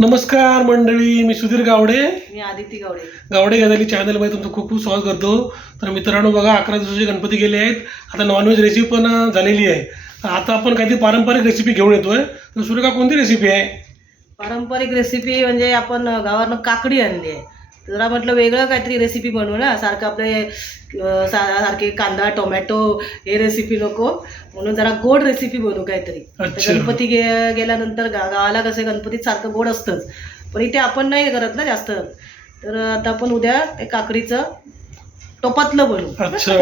नमस्कार मंडळी, मी सुधीर गावडे. मी आदिती गावडे. गावडे गजाली चॅनलमध्ये तुमचं खूप खूप स्वागत करतो. तर मित्रांनो बघा, 11 दिवसाचे गणपती गेले आहेत. आता नॉनव्हेज रेसिपी पण झालेली आहे. आता आपण काहीतरी पारंपरिक रेसिपी घेऊन येतोय. तर सुरेखा, कोणती रेसिपी आहे? पारंपरिक रेसिपी म्हणजे आपण गावावरनं काकडी आणली आहे. जरा म्हटलं वेगळं काहीतरी रेसिपी बनवू ना, सारखं आपले सारखे कांदा टोमॅटो हे रेसिपी नको, म्हणून जरा गोड रेसिपी बनवू काहीतरी. अच्छा. गणपती गेल्यानंतर गावाला कसं गणपतीत सारखं गोड असतंच, पण इथे आपण नाही करत ना जास्त. तर आता आपण उद्या ते काकडीचं टोपातलं बनवू. अच्छा.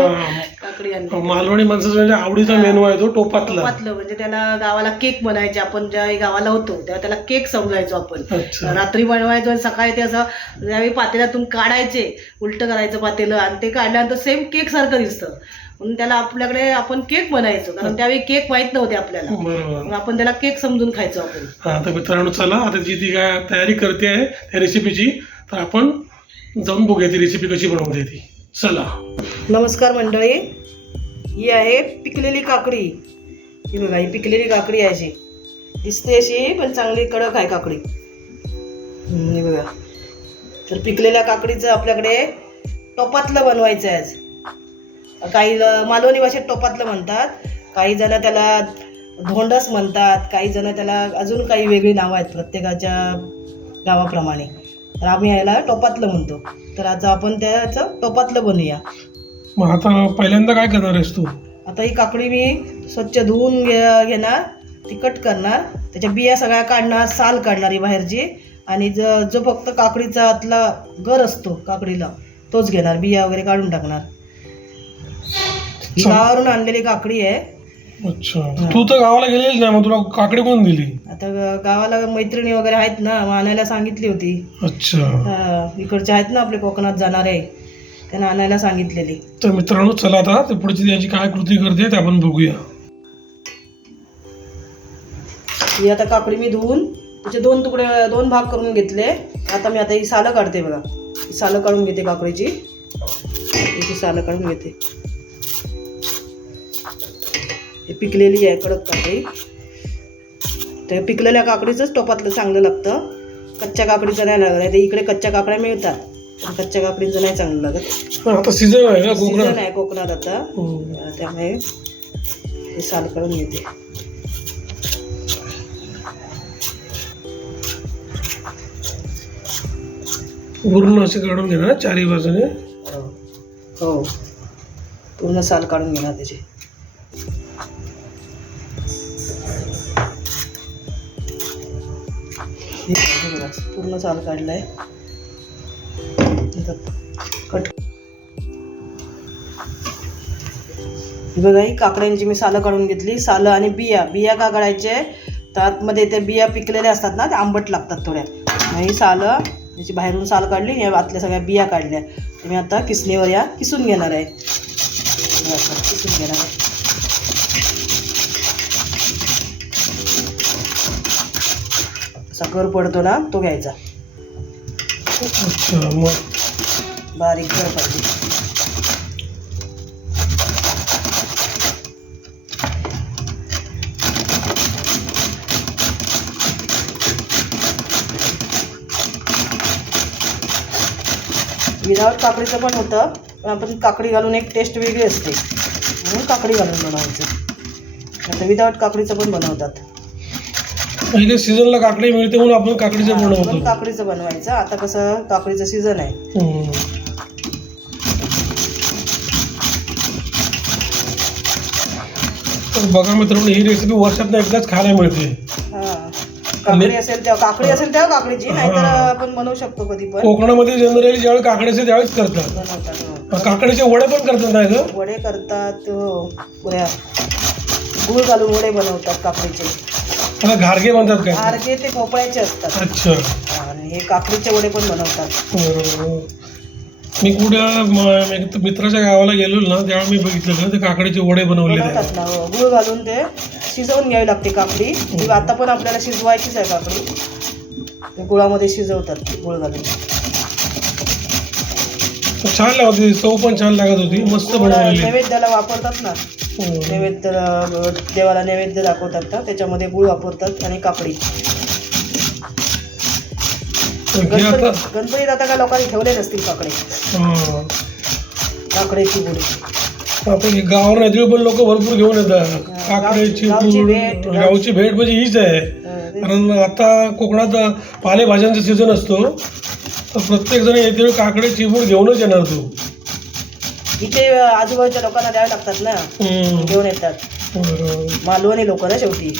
काकडी आणली, मालवणी माणसाचा म्हणजे आवडीचा मेनू आहे तो टोपातला. टोपातलं म्हणजे त्याला गावाला केक बनायचे. आपण ज्यावेळी गावाला होतो तेव्हा त्याला केक समजायचो आपण. अच्छा. रात्री बनवायचो आणि सकाळी ते असं ज्यावेळी पातेल्यातून काढायचे, उलटं करायचं पातेलं, आणि ते काढल्यानंतर सेम केक सारखं दिसतं, म्हणून त्याला आपल्याकडे आपण केक बनायचो. कारण त्यावेळी केक माहित नव्हते आपल्याला, बरोबर. मग आपण त्याला केक समजून खायचो आपण. हा, तर मित्रांनो चला, आता ती काय तयारी करते आहे त्या रेसिपीची, तर आपण जाऊन बघूया ती रेसिपी कशी बनवते ती. चला. नमस्कार मंडळी, ही आहे पिकलेली काकडी. ही बघा, ही पिकलेली काकडी आहे. अशी दिसते अशी, पण चांगली कडक आहे काकडी. ही बघा. तर पिकलेल्या काकडीचं आपल्याकडे टोपातलं बनवायचं आहे आज. काही मालवणी भाषेत टोपातलं म्हणतात, काही जण त्याला धोंडस म्हणतात, काही जण त्याला अजून काही वेगळी नावं आहेत प्रत्येकाच्या गावाप्रमाणे. तर आम्ही याला टोपातलं म्हणतो. तर आज आपण त्याचं टोपातलं बनवूया. मग आता पहिल्यांदा काय करणार आहेस तू? आता ही काकडी मी स्वच्छ धुवून घेणार, ती कट करणार, त्याच्या बिया सगळ्या काढणार, साल काढणार ही बाहेरची, आणि जो फक्त काकडीचा आतला गर असतो काकडीला तोच घेणार, बिया वगैरे काढून टाकणार. ही गावावरून आणलेली काकडी आहे. अच्छा. तू तर गावाला गेलेली नाही, मग तुला काकडी कोण दिली? आता गावाला मैत्रिणी वगैरे आहेत ना, मग आणायला सांगितली होती. अच्छा. इकडचे आहेत ना आपले कोकणात जाणारे, त्यांना आणायला सांगितलेली. तर मित्रांनो चला, आता ते पुढची त्याची काय कृती करते ते आपण बघूया. ही आता काकडी मी धुवून त्याचे दोन भाग करून घेतले. आता मी ही सालं काढते. बघा, ही सालं काढून घेते काकडीची. याची सालं काढून घेते. हे पिकलेली आहे कडक काकडी. तर पिकलेल्या काकडीचंच टोपातलं चांगलं लागतं, कच्च्या काकडीचं नाही लागत. इकडे कच्च्या काकड्या मिळतात, पण कच्च्या काकडीचं नाही चांगलं लागत. आता सीझन आहे का कोकणात? सीझन आहे कोकणात आता, त्यामुळे हे साल काढून घेते. पूर्ण असे काढून घेणार चारी बाजूने? हो, पूर्ण साल काढून घेणार त्याचे. पूर्ण साल काढलाय. कट. बघा, ही काकड्यांची मी सालं काढून घेतली. सालं आणि बिया का काढायचे, तर आतमध्ये त्या बिया पिकलेल्या असतात ना, त्या आंबट लागतात थोड्या. मग ही सालं, त्याची बाहेरून साल काढली, या आतल्या सगळ्या बिया काढल्या. तर मी आता किसणीवर या किसून घेणार आहे. किसून घेणार आहे. असा गर पडतो ना, तो घ्यायचा. अच्छा. मग बारीक गर पाहिजे. विदाऊट काकडीचं पण होतं, पण आपण काकडी घालून एक टेस्ट वेगळी असते, म्हणून काकडी घालून बनवायचं. आता विदाऊट काकडीचं पण बनवतात. पहिले सीझनला काकडी मिळते म्हणून आपण काकडीचं बनवतो. काकडीचं बनवायचं. आता कसं काकडीचं सीझन आहे. तर बघा मित्रांनो, ही रेसिपी वर्षात एकदाच खायला मिळते. काकडी असेल तेव्हा काकडीची, नाहीतर आपण बनवू शकतो कधी पण. कोकणामध्ये जनरली ज्यावेळी काकडी असेल त्यावेळेस करतात. बनवतात. काकडीचे वडे पण करतात नाही का? वडे करतात. गूळ घालून वडे बनवतात काकडीचे. त्याला घारगे म्हणतात काय? घारगे ते भोपळ्याचे असतात. अच्छा. आणि हे काकडीचे वडे पण बनवतात. बरोबर. मी कुठे मित्राच्या गावाला गेलो ना, त्यावेळी मी बघितलं ते काकडीचे वडे बनवलेले बनवतात ना. गूळ घालून ते शिजवून घ्यावी लागते काकडी. आता पण आपल्याला शिजवायचीच आहे काकडी. गुळामध्ये शिजवतात गूळ घालून. छान लागत होती, चव पण छान लागत होती, मस्त बनवलेली. नैवेद्याला वापरतात ना, नैवेद्य देवाला नैवेद्य दाखवतात ना, त्याच्यामध्ये गूळ वापरतात आणि काकडी. तर घे आता. गणपतीत आता का लोकांनी ठेवले नसतील काकडे. हा. काकड्याची पुडी. आपण गावावर नाही पण लोक भरपूर घेऊन येतात. काकड्याची गावची पूड, भेट. गावची भेट म्हणजे हीच आहे. कारण आता कोकणात पालेभाज्यांचा सीझन असतो, तर प्रत्येक जण येते काकडे चिपूड घेऊनच येणार तू. इथे आजूबाजूच्या लोकांना द्यावे लागतात ना, घेऊन येतात. मालवणी लोक ना शेवटी.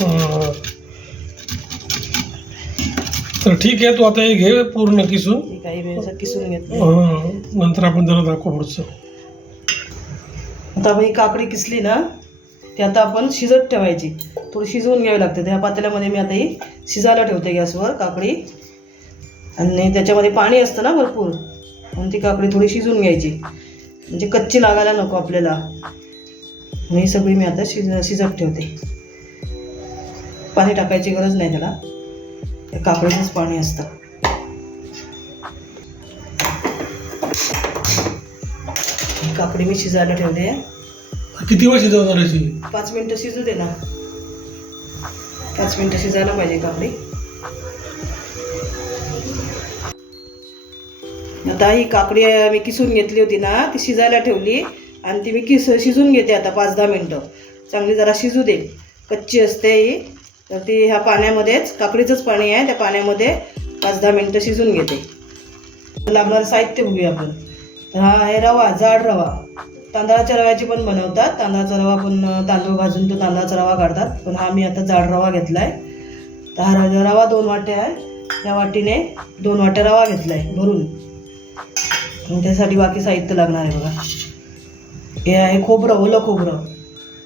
तर ठीक आहे, तू आता हे घे पूर्ण किसून. काही वेळेस किसून घेतले. नंतर आपण जरा दाखवू पुढचं. आता आपण ही काकडी किसली ना, ती आता आपण शिजत ठेवायची. थोडी शिजवून घ्यावी लागते. त्या पातेल्यामध्ये मी आता ही शिजायला ठेवते गॅसवर काकडी. आणि त्याच्यामध्ये पाणी असतं ना भरपूर, म्हणून ती काकडी थोडी शिजवून घ्यायची, म्हणजे कच्ची लागायला नको आपल्याला. ही सगळी मी आता शिजत ठेवते. पाणी टाकायची गरज नाही त्याला, त्या काकडीचंच पाणी असतं. काकडी मी शिजायला ठेवली. किती वेळ शिजवणार अशी? 5 मिनिटं शिजू दे ना. 5 मिनिटं शिजायला पाहिजे काकडी. आता ही काकडी मी किसून घेतली होती ना, ती शिजायला ठेवली आणि ती मी शिजून घेते आता 5-10 मिनिटं. चांगली जरा शिजू दे, कच्ची असते ही. तर ती ह्या पाण्यामध्येच, काकडीचंच पाणी आहे, त्या पाण्यामध्ये 5-10 मिनिटं शिजून घेते. लागणारं साहित्य बघूया आपण. तर हा आहे रवा, जाड रवा. तांदळाच्या रव्याची पण बनवतात. तांदळाचा रवा पण, तांदूळ भाजून तो तांदळाचा रवा काढतात, पण हा मी आता जाड रवा घेतला आहे. तर हा रवा 2 वाट्या आहे. त्या वाटीने 2 वाट्या रवा घेतला आहे भरून. आणि त्यासाठी बाकी साहित्य लागणार आहे बघा. हे आहे खोबरं, ओलं खोबरं.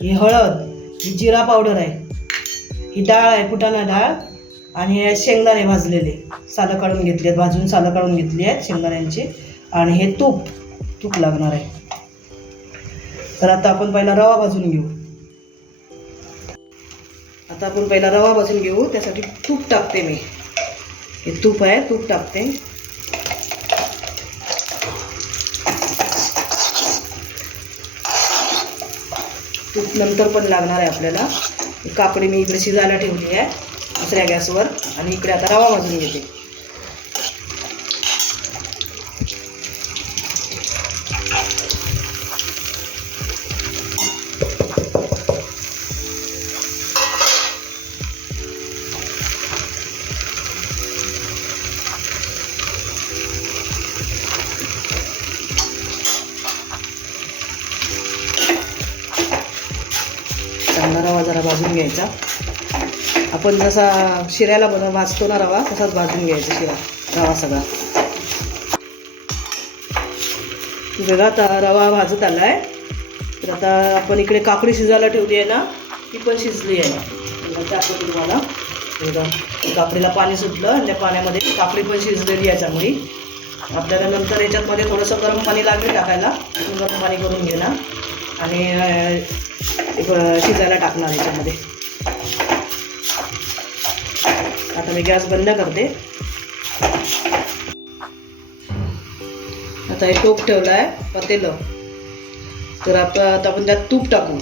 ही हळद, ही जिरा पावडर आहे. ही डाळ आहे, फुटाणा डाळ. आणि हे शेंगदाणे भाजलेले, सालं काढून घेतली आहेत, भाजून सालं काढून घेतली आहेत शेंगदाण्यांची. आणि हे तूप लागणार आहे. तर आता आपण पहिला रवा भाजून घेऊ. त्यासाठी तूप टाकते मी. हे तूप आहे, तूप टाकते. तूप नंतर पण लागणार आहे आपल्याला. काकडी मी इकडे शिजायला ठेवली आहे दुसऱ्या गॅसवर, आणि इकडे आता रवा भाजून घेते. चांगला रवा जरा भाजून घ्यायचा. आपण जसा शिऱ्याला भाजतो ना रवा, तसाच भाजून घ्यायचा रवा सगळा. बघा आता रवा भाजत आला आहे. तर आता आपण इकडे काकडी शिजायला ठेवली आहे ना, ती पण शिजली आहे. दाखवतो तुम्हाला. बघा, काकडीला पाणी सुटलं आणि त्या पाण्यामध्ये काकडी पण शिजलेली आहे चांगली. आपल्याला नंतर याच्यामध्ये थोडंसं गरम पाणी लागेल टाकायला. गरम पाणी करून घेणार आणि शिजायला टाकणार याच्यामध्ये. आता मी गॅस बंद करते. आता हे टोप ठेवलं आहे पातेलं. तर आता आपण त्यात तूप टाकू.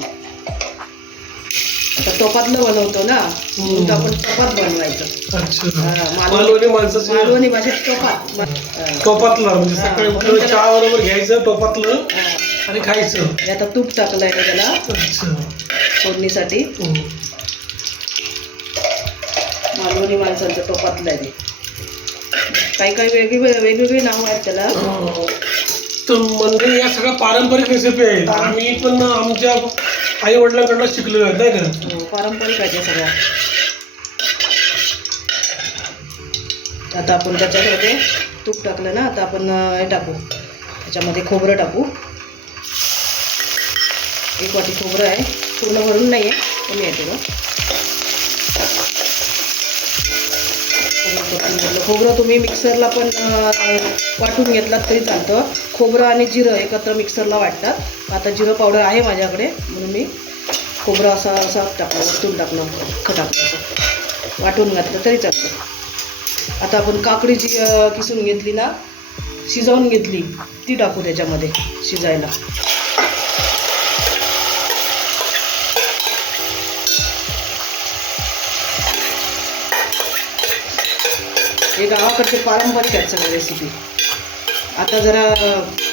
आता टोपातलं बनवतो ना, तर आपण टोपात बनवायचं. मालवणी भाषेत टोपातलं म्हणजे सकाळी उठलं चहा बरोबर घ्यायचं टोपातलं आणि खायचं. आता तूप टाकलं आहे त्याला फोडणीसाठी. मालवणी माणसांचं टोपातलं आहे ते. काही वेगवेगळी नावं आहेत त्याला. तर म्हणजे या सगळ्या पारंपरिक रेसिपी आहेत. आम्ही पण आमच्या आई वडिलांकडनं शिकलेलो आहेत नाही का. पारंपरिक आहे त्या सगळ्या. आता आपण त्याच्यामध्ये तूप टाकलं ना, आता आपण हे टाकू, त्याच्यामध्ये खोबरं टाकू. 1 वाटी खोबरं आहे, पूर्ण भरून नाही आहे, कमी आहे थोडं. खोबरं तुम्ही मिक्सरला पण वाटून घेतलात तरी चालतं. खोबरं आणि जिरं एकत्र मिक्सरला वाटतात. आता जिरं पावडर आहे माझ्याकडे, म्हणून मी खोबरं असं टाकलं, वरतून टाकलं, अख्खं टाकलं, असं वाटून घातलं तरी चालतं. आता आपण काकडी जी किसून घेतली ना, शिजवून घेतली, ती टाकू त्याच्यामध्ये शिजायला. हे गावाकडचे पारंपरिक आहेत सगळ्या रेसिपी. आता जरा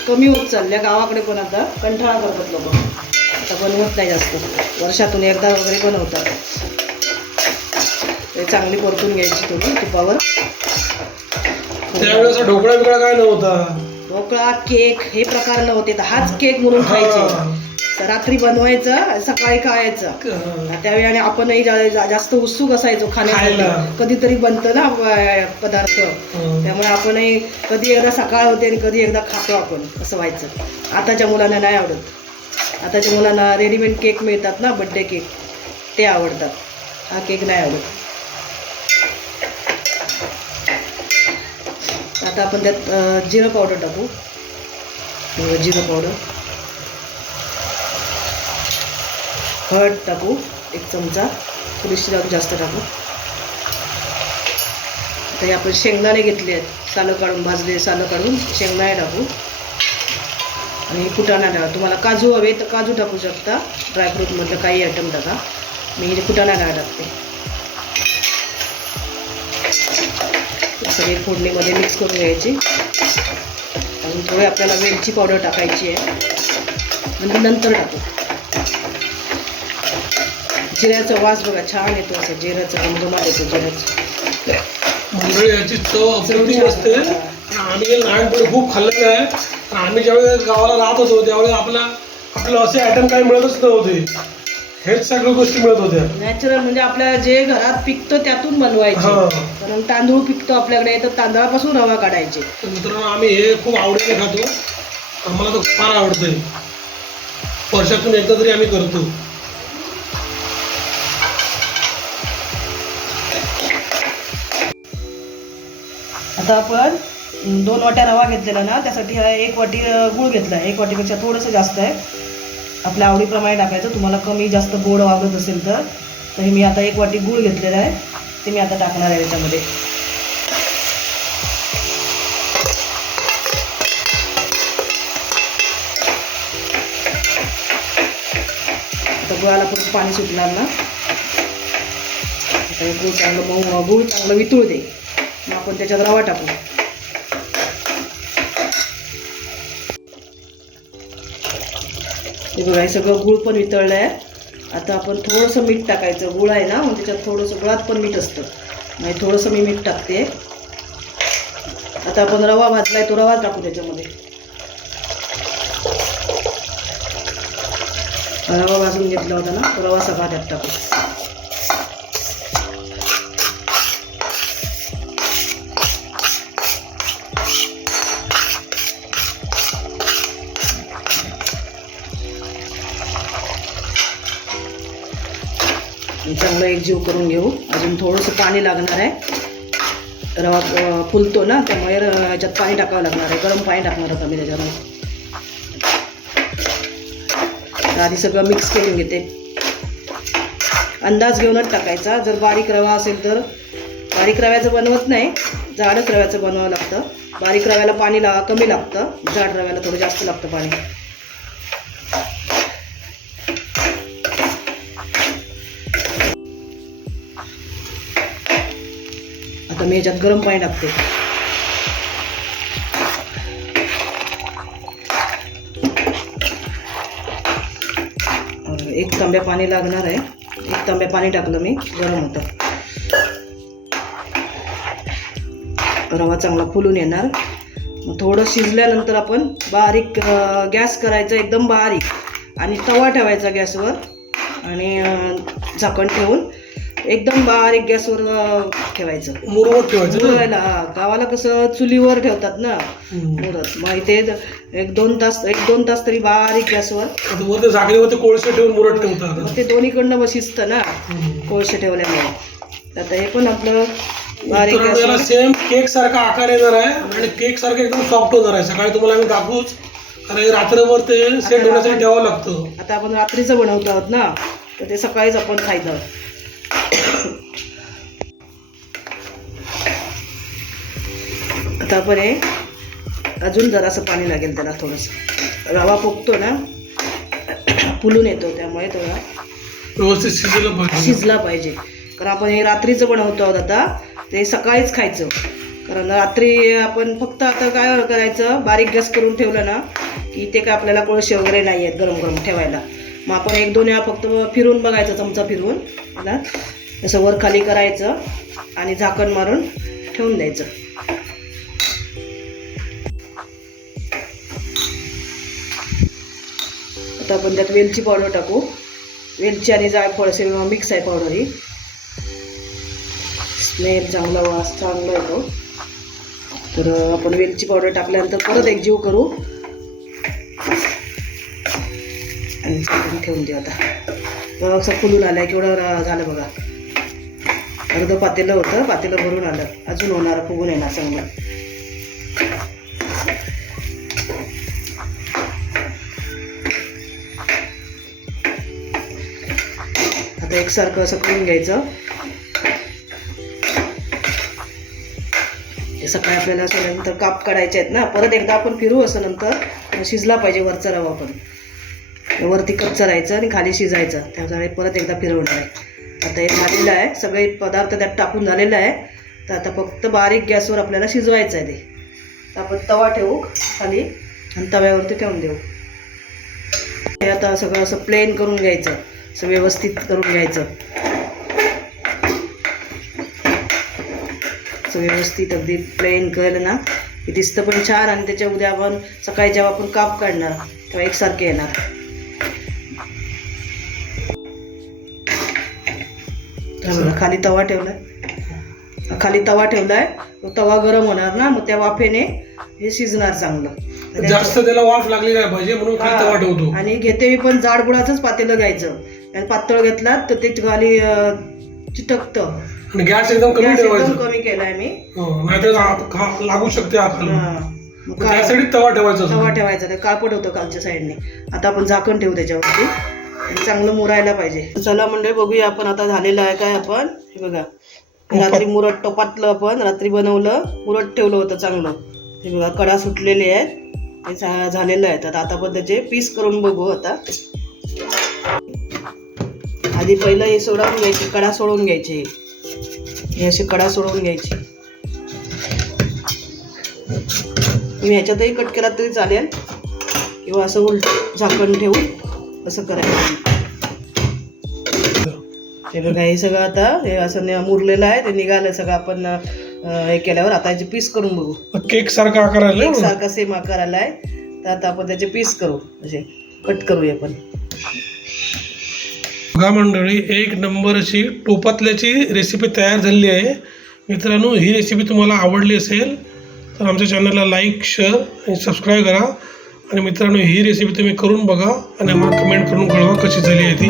कमी होत चालल्या गावाकडे, पण आता कंटाळा करतात लोक, आता बनवत नाही जास्त, वर्षातून एकदा वगैरे बनवतात. ते चांगली परतून घ्यायची तुम्ही तुपावर. त्यावेळेस ढोकळा बिकळा काय नव्हता, ढोकळा केक हे प्रकार नव्हते, तर हाच केक म्हणून खायचे. तर रात्री बनवायचं आणि सकाळी खायचं. त्यावेळी आणि आपणही जास्त उत्सुक असायचो खाण्यासाठी, कधीतरी बनतं ना पदार्थ, त्यामुळे आपणही कधी एकदा सकाळ होते आणि कधी एकदा खातो आपण, असं व्हायचं. आताच्या मुलांना नाही आवडत. आताच्या मुलांना रेडीमेड केक मिळतात ना, बड्डे केक, ते आवडतात. हा केक नाही आवडत. आता आपण त्यात जिरं पावडर टाकू. जिरं पावडर, हळद टाकू 1 चमचा, थोडीशी जास्त टाकू. आता हे आपण शेंगदाणे घेतले आहेत, सालं काढून, भाजले सालं काढून शेंगदाणे टाकू. आणि फुटाणा डाळ, तुम्हाला काजू हवे तर काजू टाकू शकता, ड्रायफ्रूटमधलं काही आयटम टाका. मी हे फुटाणा डाळ टाकते. सगळे फोडणीमध्ये मिक्स करून घ्यायची. आणि थोडी आपल्याला वेलची पावडर टाकायची आहे, म्हणजे नंतर टाकू. जिऱ्याचा वास बघा छान येतो, असं जिऱ्याचा घमघमाट येतो जिऱ्याचा. मंडळी याची चव अप्रतिम असते. आम्ही लहानपणी खूप खाल्लेलं आहे. आम्ही ज्यावेळेस गावाला राहत होतो त्यावेळेस आपल्याला असे आयटम काही मिळतच नव्हते, हेच सगळ्या गोष्टी मिळत होत्या. नॅचरल म्हणजे आपल्या जे घरात पिकतं त्यातून बनवायचे. कारण तांदूळ पिकतो आपल्याकडे, तर तांदळापासून रवा काढायचे. तर मित्रांनो, आम्ही हे खूप आवडीने खातो. आम्हाला तर फार आवडतंय. वर्षातून एकदा तरी आम्ही करतो. आता आपण 2 वाट्या रवा घेतलेला ना, त्यासाठी हा 1 वाटी गूळ घेतला आहे. 1 वाटीपेक्षा थोडंसं जास्त आहे. आपल्या आवडीप्रमाणे टाकायचं. तुम्हाला कमी जास्त गोड आवडत असेल तर हे मी आता 1 वाटी गूळ घेतलेला आहे, ते मी आता टाकणार आहे याच्यामध्ये. आता गुळाला परत पाणी सुटणार ना. आता हे गूळ चांगलं वितळू दे, मग आपण त्याच्यात रवा टाकू. हे बघा, हे सगळं गूळ पण वितळलं आहे. आता आपण थोडंसं मीठ टाकायचं. गूळ आहे ना, मग त्याच्यात थोडंसं गुळात पण मीठ असतं, म्हणजे थोडंसं मी मीठ टाकते. आता आपण रवा भाजलाय, तो रवा टाकू त्याच्यामध्ये. रवा भाजून घेतला होता ना, तो रवा सगळा त्यात टाकू. चांगलं एकजीव करून घेऊ. अजून थोडंसं पाणी लागणार आहे. रवा फुलतो ना, त्यामुळे ह्याच्यात पाणी टाकावं लागणार आहे. गरम पाणी टाकणार होतं मी त्याच्यामध्ये. आधी सगळं मिक्स करून घेते. अंदाज घेऊनच टाकायचा. जर बारीक रवा असेल तर, बारीक रव्याचं बनवत नाही, जाडच रव्याचं बनवावं लागतं. बारीक रव्याला पाणी कमी लागतं, जाड रव्याला थोडं जास्त लागतं पाणी. आता मी ह्याच्यात गरम पाणी टाकते. एक तांब्या पाणी लागणार आहे. 1 तांब्या पाणी टाकलं मी, गरम होतं. रवा चांगला फुलून येणार. मग थोडं शिजल्यानंतर आपण बारीक गॅस करायचा, एकदम बारीक, आणि तवा ठेवायचा गॅसवर आणि झाकण ठेवून एकदम बारीक गॅसवर ठेवायचं. मुरवत ठेवायचं. मुरवायला गावाला कसं चुलीवर ठेवतात ना मुरत, मग इथे 1-2 तास तरी बारीक गॅसवर झाकणीवरती कोळसे ठेवून मुरत ठेवतात. मग ते दोन्हीकडनं शिजतं ना कोळसे ठेवल्यामुळे. आता हे पण आपलं बारीक गॅसवर सेम केक सारखा आकार येणार आहे आणि केक सारखं एकदम सॉफ्ट होणार आहे. सकाळी तुम्हाला आम्ही दाखवूच, आणि रात्रभर ते सेट होण्यासाठी ठेवावं लागतं. आता आपण रात्रीचं बनवतो आहोत ना, तर ते सकाळीच आपण खायचं. आता आपण हे अजून जरासं पाणी लागेल त्याला. थोडंसं रवा फुगतो ना, फुलून येतो, त्यामुळे थोडा व्यवस्थित शिजला पाहिजे. कारण आपण हे रात्रीचं बनवतो आहोत. आता ते सकाळीच खायचं. कारण रात्री आपण फक्त आता काय करायचं, बारीक गॅस करून ठेवलं ना की ते काय आपल्याला कोळसे वगैरे नाही आहेत गरम गरम ठेवायला. मग आपण 1-2 वेळा फक्त फिरून बघायचं, चमचा फिरून ना असं वर खाली करायचं आणि झाकण मारून ठेवून द्यायचं. आता आपण त्यात वेलची पावडर टाकू. वेलची आणि जायफळ असे मिक्स आहे पावडर ही. स्मेल चांगला, वास चांगला येतो. तर आपण वेलची पावडर टाकल्यानंतर परत एकजीव करू आणि झाकून ठेवून देऊ. आता बघा असं फुलून आलं आहे, केवढं झालं बघा. अर्धं पातेलं होतं, पातेलं भरून आलं. अजून होणार, फुगून येणार चांगलं. आता एकसारखं असं करून घ्यायचं. हे सकाळी आपल्याला असं नंतर काप काढायचे आहेत ना, परत एकदा आपण फिरू असं. नंतर शिजला पाहिजे वरचा रवा पण. वरती कच्चं राहायचं आणि खाली शिजायचं, त्यामुळे परत एकदा फिरवणार आहे. आता हे झालेलं आहे, सगळे पदार्थ त्यात टाकून झालेलं आहे. तर आता फक्त बारीक गॅसवर आपल्याला शिजवायचं आहे ते. तर आपण तवा ठेवू खाली आणि तव्यावरती ठेवून देऊ. हे आता सगळं असं प्लेन करून घ्यायचं, असं व्यवस्थित करून घ्यायचं. असं व्यवस्थित अगदी प्लेन केलं ना की दिसतं पण छान. आणि त्याच्या उद्या आपण सकाळी जेव्हा आपण काप काढणार तेव्हा एकसारखे येणार. खाली तवा ठेवलाय, खाली तवा ठेवलाय. तवा गरम होणार ना, मग त्या वाफेने हे शिजणार चांगलं. जास्त त्याला वाफ लागली नाही पाहिजे म्हणून खाली तवा ठेवतो. आणि घेते पण जाडबुडाचंच पातेलं घ्यायचं. आणि पातळ घेतलात तर ते खाली चिटकतं. आणि गॅस एकदम कमी ठेवायचा. कमी केलाय मी, नाहीतर लागू शकते खाली. मग त्यासाठी तवा ठेवायचा. तवा ठेवायचा, ते काळपट होतं खालच्या साईडने. आता आपण झाकण ठेवू त्याच्यावरती आणि चांगलं मुरायला पाहिजे. चला मंडळी बघूया आपण आता झालेलं आहे काय. आपण हे बघा, रात्री मुरट टोपातलं आपण रात्री बनवलं, मुरट ठेवलं होतं चांगलं. हे बघा कडा सुटलेले आहेत, हे झालेलं आहे. तर आता आपण त्याचे पीस करून बघू. आता आधी पहिलं हे सोडवून घ्यायचे, कडा सोडून घ्यायचे. हे असे कडा सोडवून घ्यायचे. तुम्ही ह्याच्यातही कट केला तरी चालेल किंवा असं उलट झाकण ठेवून असं करायचं. हे बघा हे सगळं आता हे असं मुरलेलं आहे, ते निघालं सगळं. आपण हे केल्यावर आता याचे पीस करून बघू. केक सारखा आकार आला, केक सारखा सेम आकार आलाय. तर आता आपण त्याचे पीस करू, असे कट करूया आपण. बघा मंडळी, एक नंबर अशी टोपातल्याची रेसिपी तयार झालेली आहे. मित्रांनो, ही रेसिपी तुम्हाला आवडली असेल तर आमच्या चॅनलला लाईक, शेअर आणि सबस्क्राईब करा. आणि मित्रांनो, ही रेसिपी तुम्ही करून बघा आणि आम्हाला कमेंट करून कळवा कशी झाली आहे ती.